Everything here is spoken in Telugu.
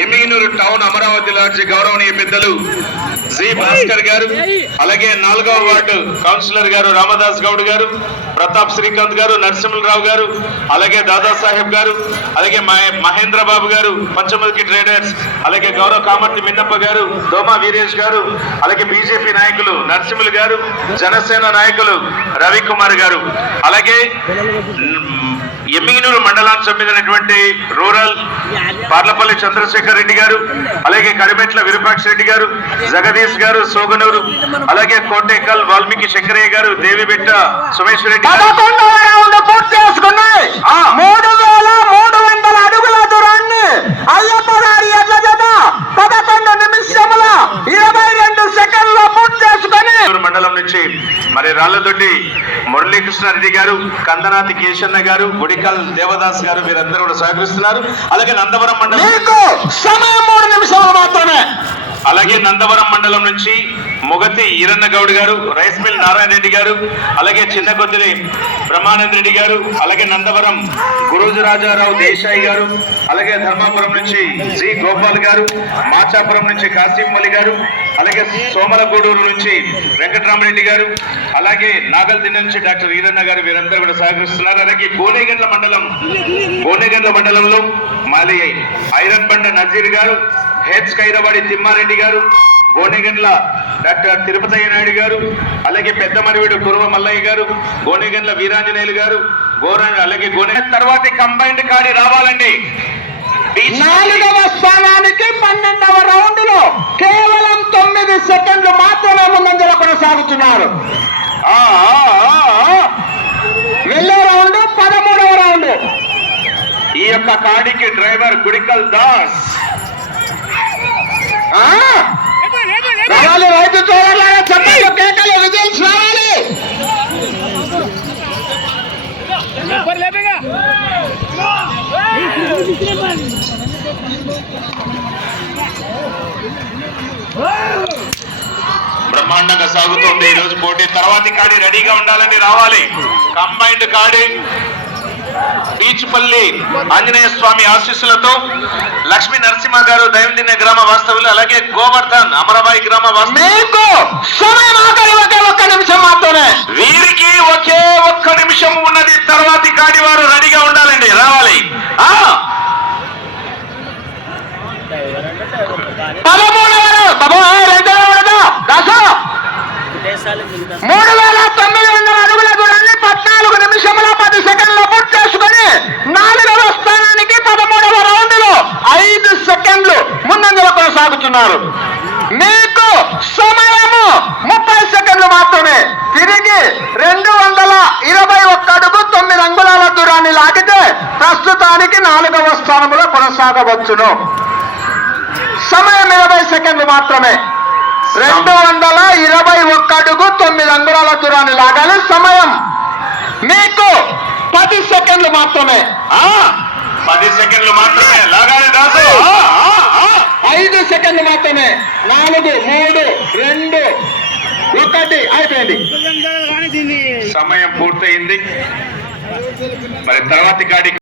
ఎమ్మిగినూరు టౌన్ అమరావతి లాడ్జి గౌరవనీయ పెద్దలు జి భాస్కర్ గారు అలాగే నాలుగవ వార్డు కౌన్సిలర్ గారు రామదాస్ గౌడ్ గారు ప్రతాప్ శ్రీకాంత్ గారు నరసింహరావు గారు అలాగే దాదాసాహెబ్ గారు అలాగే మహే- మహేంద్ర బాబు గారు పంచముఖి ట్రేడర్స్ అలాగే గౌరవ కామర్తి మిన్నప్ప గారు దోమా వీరేష్ గారు అలాగే బీజేపీ నాయకులు నరసింహులు గారు జనసేన నాయకులు రవికుమార్ గారు అలాగే ఎమ్మిగినూరు మండలానికి సంబంధించినటువంటి రూరల్ పార్లపల్లి చంద్రశేఖర్ రెడ్డి గారు అలాగే కడిమెట్ల విరూపాక్ష రెడ్డి గారు జగదీష్ గారు సోగనూరు అలాగే కోటేకల్ వాల్మీకి శంకరయ్య గారు దేవిబెట్ట సుమేష్ రెడ్డి. మూడు వేల మూడు వందల అడుగుల దూరాన్ని అయ్యప్ప గారి ఎడ్ల జత పదకొండు నిమిషముల ఇరవై రెండు సెకండ్లో పూర్తి చేసుకుని ఎమ్మిగనూరు మండలం నుంచి మరి రాళ్ళదొడ్డి మురళీకృష్ణారెడ్డి గారు కందనాతి కేశన్న గారు గుడికల్ దేవదాస్ గారు వీరందరూ కూడా సహకరిస్తున్నారు. అలాగే నందవరం మండలం మీకు సమయం మూడు నిమిషాలు మాత్రమే. అలాగే నందవరం మండలం నుంచి మొగతి ఈరన్న గౌడ్ గారు రైస్ మిల్ నారాయణ రెడ్డి గారు అలాగే చిన్న కొద్దిరి బ్రహ్మానంద రెడ్డి గారు అలాగే నందవరం గురూజు రాజారావు దేశాయి గారు అలాగే ధర్మాపురం నుంచి జి గోపాల్ గారు మాచాపురం నుంచి కాసిం అలీ గారు అలాగే సోమలగూడూరు నుంచి వెంకటరామరెడ్డి గారు అలాగే నాగల్దిన్న నుంచి డాక్టర్ ఈరన్న గారు వీరందరూ కూడా సహకరిస్తున్నారు. అలాగే గోనేగండ్ల మండలం గోనేగండ్ల మండలంలో మాలి ఐరన్ బండ నజీర్ గారు హెచ్ కైరవాడి తిమ్మారెడ్డి గారు గోనెగండ్ల డాక్టర్ తిరుపతయ్య నాయుడు గారు అలాగే పెద్ద మరివిడు కురువ మల్లయ్య గారు గోనెగండ్ల వీరాంజనేయులు గారు గోర అలాగే గోనె తర్వాత కంబైన్డ్ కాడి రావాలండి. నాలుగవ స్థానానికి పన్నెండవ రౌండ్ కేవలం తొమ్మిది సెకండ్లు మాత్రమే ముందంజలో కొనసాగుతున్నారు. వెళ్ళే రౌండ్ పదమూడవ రౌండ్. ఈ యొక్క కాడికి డ్రైవర్ గుడికల్ దాస్. రైతు కేకలు బ్రహ్మాండంగా సాగుతుంది ఈ రోజు పోటీ. తర్వాతి కాడి రెడీగా ఉండాలని రావాలి. కంబైన్డ్ కాడి బీచ్పల్లి ఆంజనేయ స్వామి ఆశీస్సులతో లక్ష్మీ నరసింహ గారు దైవందిన గ్రామ వాస్తవులు అలాగే గోవర్ధన్ అమరబాయి గ్రామ వాస్తవులు మీకు సమయం ఆఖరి ఒకే ఒక్క నిమిషం మాత్రమే. వీరికి ఒకే ఒక్క నిమిషం ఉన్నది. తర్వాతి కాడి వారు రెడీగా ఉండాలండి రావాలి ఆ పదమూడవ రౌండ్ బాబు ఏ, రెండవ రౌండ్ దాసు మూడు వేల తొమ్మిది వందల అడుగుల దూరాన్ని పద్నాలుగు నిమిషముల పది సెకండ్లు పూర్తి చేసుకుని నాలుగవ స్థానానికి పదమూడవ రౌండ్లో ఐదు సెకండ్లు ముందంజలో కొనసాగుతున్నారు. మీకు సమయము ముప్పై సెకండ్లు మాత్రమే. తిరిగి రెండు వందల ఇరవై ఒక్క అడుగు తొమ్మిది అంగుళాల దూరాన్ని లాగితే ప్రస్తుతానికి నాలుగవ స్థానంలో కొనసాగవచ్చును. సమయం ఇరవై సెకండ్లు మాత్రమే. రెండు వందల ఇరవై ఒక్క అడుగు తొమ్మిది అంగుళాల దూరాన్ని లాగాలి సమయం. మీకు పది సెకండ్లు మాత్రమే. పది సెకండ్లు మాత్రమే. లాగాలి దాసు. ఆ. ఐదు సెకండ్లు మాత్రమే. నాలుగు మూడు రెండు ఒకటి. అయిపోయింది. సమయం పూర్తయింది. మరి తర్వాతి కాడి